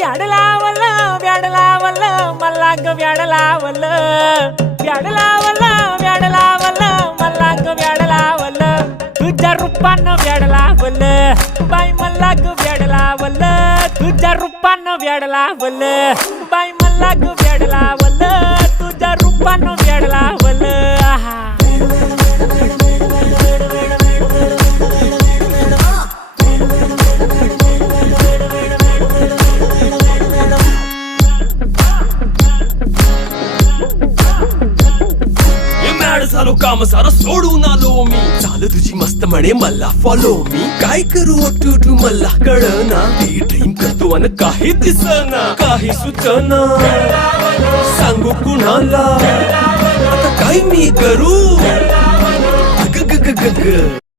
व्याड लावलं व्याड लावलं मला ग व्याड लावलं व्याड लावलं व्याड लावलं मला ग व्याड लावलं तुझ्या रूपानं व्याड लावलं बाई मला ग व्याड लावलं तुझ्या रूपानं व्याड लावलं बाई मला ग व्याड लावलं तुझ्या रूपानं व्याड लावलं आहा झालो काम सारा सोडून आलो मी चाल तुझी मस्त म्हणे मला फॉलो मी काय करू टू मला कळना ती ड्रीम करतो अन काही दिसना काही सुचना सांगू कुणाला आता काय मी करू ग ग ग ग ग